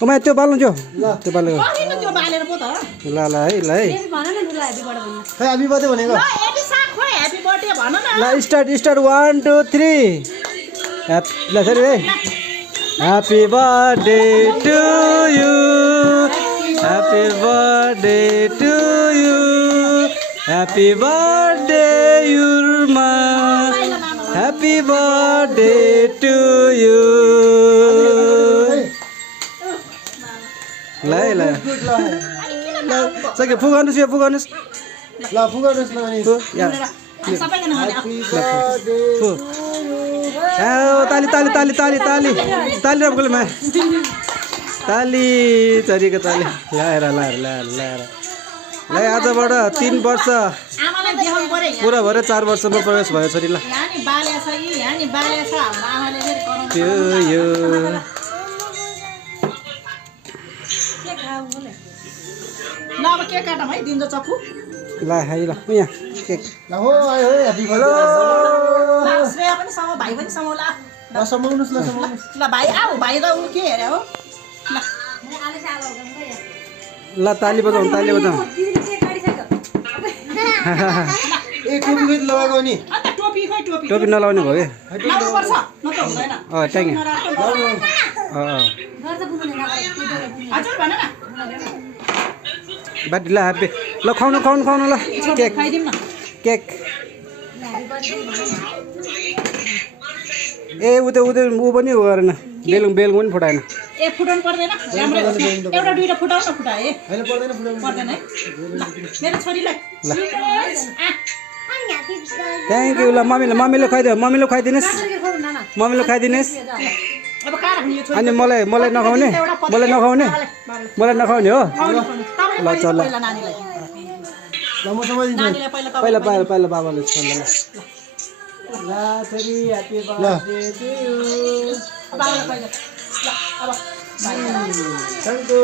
कमाइ त्यो बाल्नु जो त्यो बालेको ल ल है ल है ह्यापी बर्थडे भनेको ल स्टार्ट 1 2 3 ल सरी है happy birthday to you happy birthday to you happy birthday युरमा ह्यापी बर्थडे टु यु ल है ल सक्यो फुगाउनुहोस् यो फुगाउनुहोस् ल फुगाउनुहोस् न अनि ताली ताली ताली ताली ताली ताली रब्कुले मा ताली चरीको ताली लाएर लाएर लाएर लाएर ल आजबाट 3 वर्ष पुरा भएर 4 वर्षमा प्रवेश भयो छोरी ल त्यो यो ल अब केक काटौँ है दिन्छ चक्कु ल है ल यहाँ केक ल हो आयो है ह्यापी बर्थडे श्रेया पनि समाउ भाइ पनि समाउ ल ल समाउनुस् ल समाउनुस् ल भाइ आऊ भाइ त उ के हेरे हो ल ल ताली बजाउँ ताली बजाउँ ए टोपी खै लगाएको नि अन्त टोपी खै टोपी टोपी नलाउने भयो लाउनु पर्छ न त हुँदैन ट्याङ्गे हजुर भन न बाटी ल ह्याप्पी ल खुवाउनु खुवाउनु खुवाउनु ल केक खाइदिउँ न केक ए उ पनि गरेन बेलुङ पनि फुटाएन ए फुटाउनु पर्दैन राम्रो एउटा दुईटा फुटाउ न फुटाए हैन पर्दैन फुटाउनु पर्दैन है ल मेरो छोरीलाई ल थ्याङ्क यू ल मम्मीले खुवाइदिनुहोस् मम्मीले खुवाइदिनुहोस् अब कहाँ राख्ने यो छोरी अनि मलाई नखाउने मलाई नखाउने हो ल चल ल म समाइदिन्छु नानीलाई पहिला पहिला बाबाले छोड्नु ल छोरी ह्यापी बर्थडे टु यु बाबालाई पहिला ल अब थ्याङ्क यू